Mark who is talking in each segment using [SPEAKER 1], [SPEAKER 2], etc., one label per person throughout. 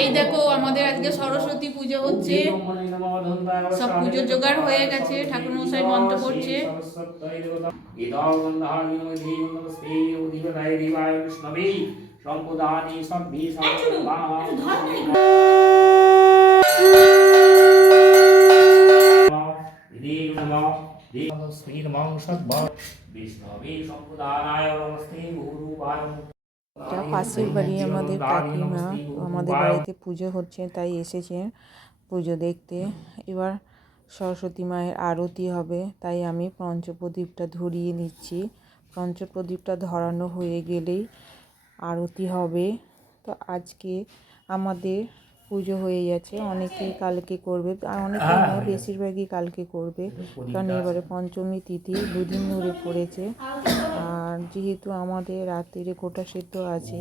[SPEAKER 1] এই দেখো আমাদের আজকে সরস্বতী পুজো হচ্ছে। সব পুজোর জোগাড় হয়ে গেছে ঠাকুর মশাই মন্ত্র পড়ছে।
[SPEAKER 2] সম্পদানি বিষ্ণবে সম্পদানায় নমস্তে
[SPEAKER 3] এটা পাশের বাড়ি আমাদের কাকিমা আমাদের বাড়িতে পুজো হচ্ছে তাই এসেছে পুজো দেখতে। এবার সরস্বতী মায়ের আরতি হবে তাই আমি পঞ্চপ্রদীপটা ধরিয়ে নিচ্ছি। পঞ্চপ্রদীপটা ধরানো হয়ে গেলেই আরতি হবে। তো আজকে আমাদের পুজো হয়ে গেছে অনেকেই কালকে করবে আর অনেকে নয় বেশিরভাগই কালকে করবে। কারণ এবারে পঞ্চমী তিথি দুদিন ধরে পড়েছে। আর যেহেতু আমাদের রাত্রিরে গোটা সেদ্ধ আছে,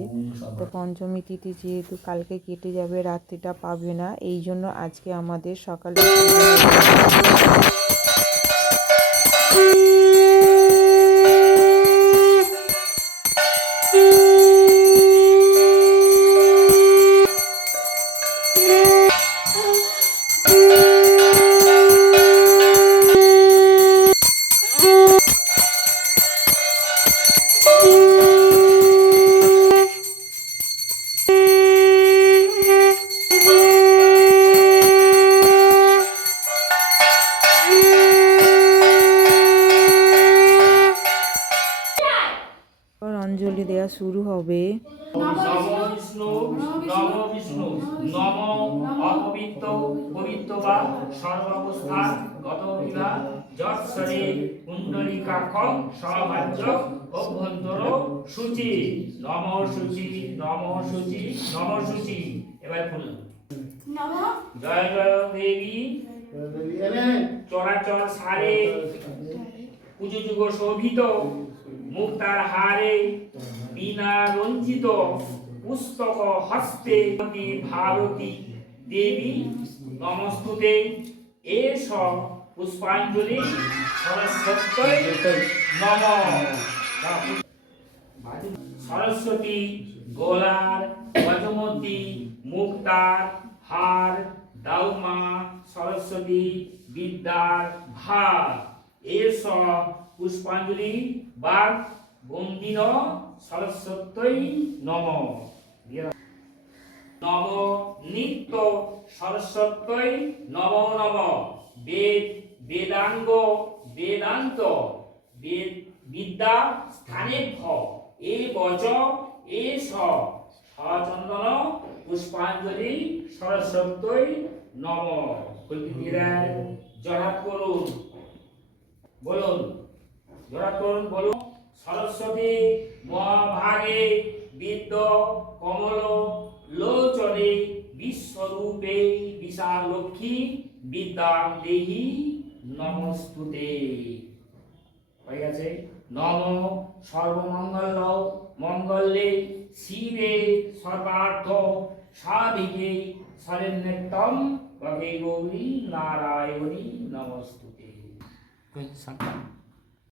[SPEAKER 3] তো পঞ্চমী তিথি যেহেতু কালকে কেটে যাবে, রাত্রিটা পাবে না। এই জন্য আজকে আমাদের সকালে
[SPEAKER 2] কুণ্ডলিকাক্ষম সবাজ্য অভ্যন্তর সূচি নম। সূচি নম। সূচি নম সূচি এবার ফুল জয় জয় দেবী। চরাচর সারে। পুজো যুগ শোভিত। মুক্তার হারে বিনা রঞ্জিত পুস্তক হস্তে ভারতী দেবী। নমস্তুতে এস পুষ্পাঞ্জলি সরস্বতী নম। সরস্বতী গোলার গজমতী মুক্তার হার, দাউমা, সরস্বতী বিদ্যার ভার। এস পুষ্পাঞ্জলি বা বন্দিন সরস্বতী নম। নব নিত্য সরস্বতী নব নব বেদ, বেদাঙ্গ, বেদান্ত, বেদ, বিদ্যা, স্থানে ভ, এ বচ, এ স। সচন্দন পুষ্পাঞ্জলি সরস্বতী নম। জড়াত করুন। বলুন জড়াত করুন, বলুন। সরস্বতী মহাভাগে বিদ্য, কমল, লোচনে বিশ্বরূপে বিশালক্ষ্মী বিদ্যা দেহি নমস্তুতে। হয়ে গেছে। নম সর্বমঙ্গল, মঙ্গলে শিবে সর্বার্থ, সাধিকে শরণ্যতম ভগে গৌরী নারায়ণী নমস্তুতে। 跟三段